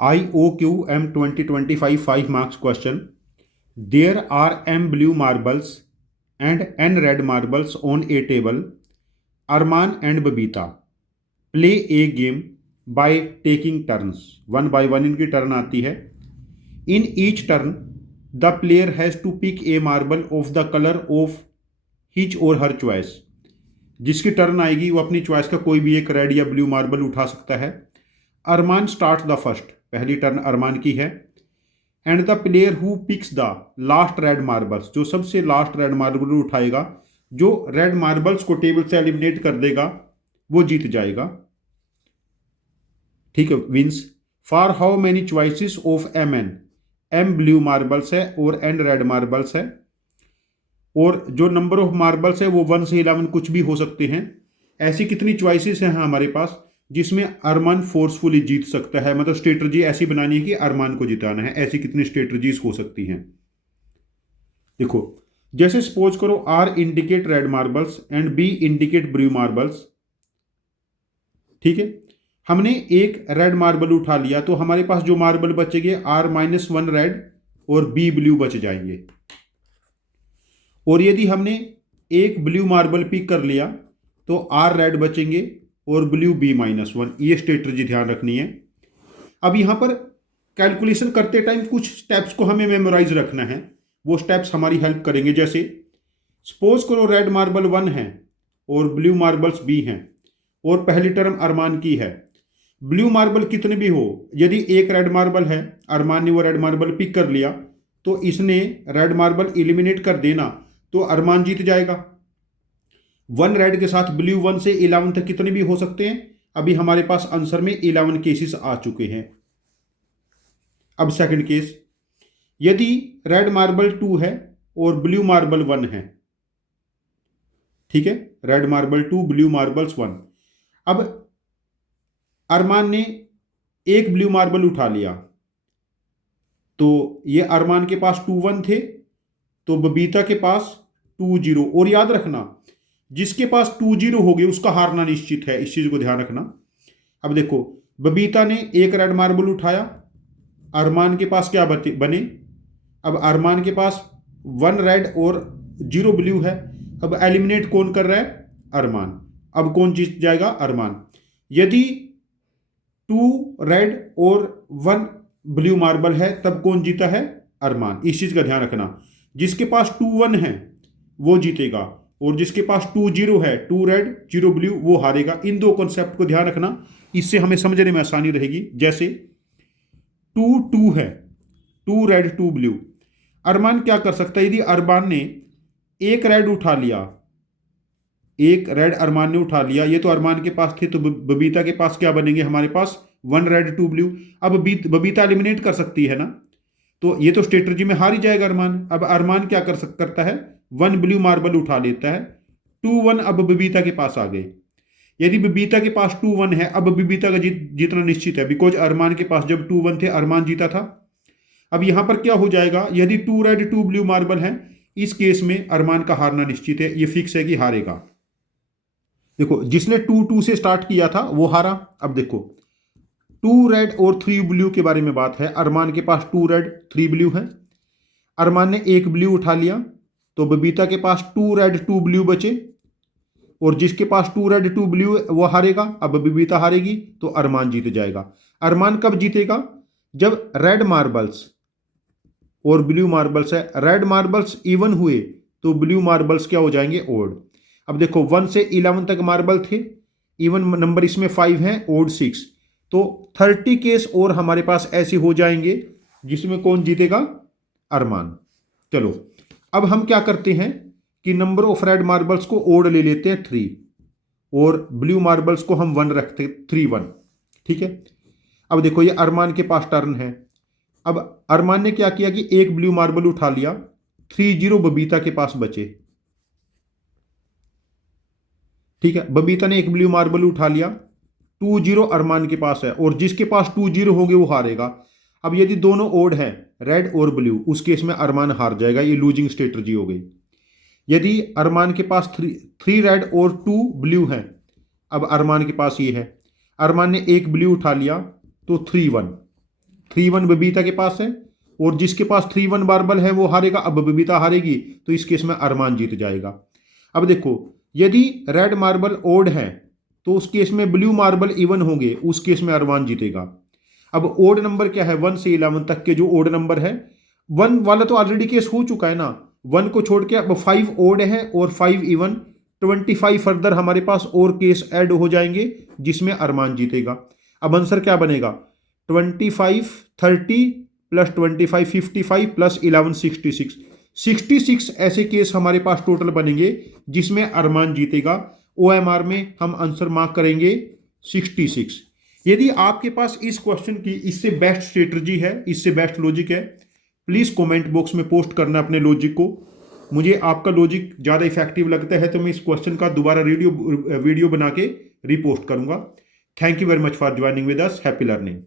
IOQM 2025 5 marks question. There are M blue marbles and N red marbles on a table. Arman and Babita play a game by taking turns. One by one इनकी turn आती है. In each turn, the player has to pick a marble of the color of his or her choice. जिसकी turn आएगी वो अपनी choice का कोई भी एक रेड या ब्लू मार्बल उठा सकता है. Armaan start the first. पहली टर्न अरमान की है. And the player who picks the last red marbles, जो सबसे लास्ट रेड मार्बल उठाएगा, जो रेड मार्बल्स को टेबल से एलिमिनेट कर देगा, वो जीत जाएगा. ठीक है. Wins. For how many choices of M N. M blue marbles है और एन रेड मार्बल्स है, और जो नंबर ऑफ मार्बल्स है वो 1 से 11 कुछ भी हो सकते हैं. ऐसी कितनी चॉइसेस हैं हमारे पास जिसमें अरमान फोर्सफुली जीत सकता है. मतलब स्ट्रेटजी ऐसी बनानी है कि अरमान को जिताना है. ऐसी कितनी स्ट्रेटजीज हो सकती हैं. देखो, जैसे सपोज करो R indicate red marbles and B indicate blue marbles. ठीक है. हमने एक रेड मार्बल उठा लिया तो हमारे पास जो मार्बल बचेंगे R-1 रेड और B ब्लू बच जाएंगे. और यदि हमने एक ब्लू मार्बल पिक कर लिया तो R रेड बचेंगे और ब्लू B-1. ये स्ट्रेटजी ध्यान रखनी है. अब यहां पर कैलकुलेशन करते टाइम कुछ स्टेप्स को हमें मेमोराइज रखना है. वो स्टेप्स हमारी हेल्प करेंगे. जैसे सपोज करो रेड मार्बल 1 है और ब्लू मार्बल्स B हैं और पहली टर्म अरमान की है. ब्लू मार्बल कितने भी हो, यदि एक रेड मार्बल है, अरमान ने वो रेड मार्बल पिक कर लिया तो इसने रेड मार्बल एलिमिनेट कर देना तो अरमान जीत जाएगा. 1 रेड के साथ ब्लू 1 से 11 तक कितने भी हो सकते हैं. अभी हमारे पास आंसर में 11 केसेस आ चुके हैं. अब सेकंड केस, यदि रेड मार्बल 2 है और ब्लू मार्बल 1 है. ठीक है. Red marble 2, blue marbles 1. अब अरमान ने एक ब्लू मार्बल उठा लिया तो ये अरमान के पास 2-1 थे, तो बबीता के पास 2-0. और याद रखना, जिसके पास 2-0 हो गए उसका हारना निश्चित है. इस चीज को ध्यान रखना. अब देखो, बबीता ने एक रेड मार्बल उठाया, अरमान के पास क्या बने. अब अरमान के पास 1 रेड और 0 ब्लू है. अब एलिमिनेट कौन कर रहा है. अरमान. अब कौन जीत जाएगा. अरमान. यदि 2 रेड और 1 ब्लू मार्बल है तब कौन जीता है. अरमान. इस चीज का ध्यान रखना. जिसके पास 2-1 है वो जीतेगा और जिसके पास 2-0 है, 2 रेड 0 ब्लू, वो हारेगा. इन दो कॉन्सेप्ट को ध्यान रखना, इससे हमें समझने में आसानी रहेगी. जैसे 2-2 है, 2 रेड 2 ब्लू. अरमान क्या कर सकता है, यदि अरमान ने एक रेड उठा लिया, एक रेड अरमान ने उठा लिया, ये तो अरमान के पास थे, तो बबीता के पास क्या बनेंगे हमारे पास 1 रेड 2 ब्लू. अब बबीता एलिमिनेट कर सकती है ना, तो ये तो स्ट्रेटजी में हार ही जाएगा अरमान. अब अरमान क्या करता है, 1 ब्लू मार्बल उठा लेता है. 2-1 अब बबीता के पास आ गए. यदि बबीता के पास 2-1 है, अब बबीता का जीतना निश्चित है, बिकॉज अरमान के पास जब 2-1 थे अरमान जीता था. अब यहां पर क्या हो जाएगा, यदि 2 रेड 2 ब्लू मार्बल है, इस केस में अरमान का हारना निश्चित है. ये फिक्स है कि हारेगा. देखो, जिसने 2-2 से स्टार्ट किया था वो हारा. अब देखो, 2 रेड और 3 ब्लू के बारे में बात है. अरमान के पास 2 रेड 3 ब्लू है. अरमान ने एक ब्लू उठा लिया तो बबीता के पास 2 रेड 2 ब्लू बचे, और जिसके पास 2 रेड 2 ब्लू वो हारेगा. अब बबीता हारेगी तो अरमान जीत जाएगा. अरमान कब जीतेगा, जब रेड मार्बल्स और ब्लू मार्बल्स है, रेड मार्बल्स इवन हुए तो ब्लू मार्बल्स क्या हो जाएंगे, ओड. अब देखो, 1 से 11 तक मार्बल थे, इवन नंबर इसमें 5 हैं, ओड 6. तो 30 केस और हमारे पास ऐसे हो जाएंगे जिसमें कौन जीतेगा, अरमान. चलो, अब हम क्या करते हैं कि नंबर ऑफ रेड मार्बल्स को ओड ले लेते हैं 3 और ब्लू मार्बल्स को हम 1 रखते हैं, 3-1. ठीक है. अब देखो, ये अरमान के पास टर्न है. अब अरमान ने क्या किया कि एक ब्लू मार्बल उठा लिया, 3-0 बबीता के पास बचे. ठीक है. बबीता ने एक ब्लू मार्बल उठा लिया, 2-0 अरमान के पास है, और जिसके पास 2-0 होंगे वो हारेगा. अब यदि दोनों ओड है, रेड और ब्लू, उस केस में अरमान हार जाएगा. ये लूजिंग स्ट्रेटजी हो गई. यदि अरमान के पास 3 रेड और 2 ब्लू है, अब अरमान के पास ये है, अरमान ने एक ब्लू उठा लिया तो 3-1. 3-1 बबीता के पास है, और जिसके पास 3-1 मार्बल है वो हारेगा। अब बबीता हारेगी तो इस केस में अरमान जीत जाएगा। अब देखो, यदि रेड मार्बल ओड है तो उस केस में ब्लू मार्बल इवन होंगे, उस केस में अरमान जीतेगा। अब ओड नंबर क्या है, 1 से 11 तक के जो ओड नंबर है, 1 वाला तो ऑलरेडी केस हो चुका है ना, 1 को छोड़ के अब 5 ओड है और 5 इवन, 25 फर्दर हमारे पास और केस ऐड हो जाएंगे जिसमें अरमान जीतेगा। अब आंसर क्या बनेगा, 25 30 प्लस 25 55 प्लस 11 66। 66 ऐसे केस हमारे पास टोटल बनेंगे जिसमें अरमान जीतेगा। OMR में हम आंसर मार्क करेंगे 66। यदि आपके पास इस क्वेश्चन की इससे बेस्ट स्ट्रेटजी है, इससे बेस्ट लॉजिक है, प्लीज़ कमेंट बॉक्स में पोस्ट करना अपने लॉजिक को। मुझे आपका लॉजिक ज़्यादा इफेक्टिव लगता है तो मैं इस क्वेश्चन का दोबारा वीडियो बना के रिपोस्ट करूंगा। Thank you very much for joining with us. Happy learning.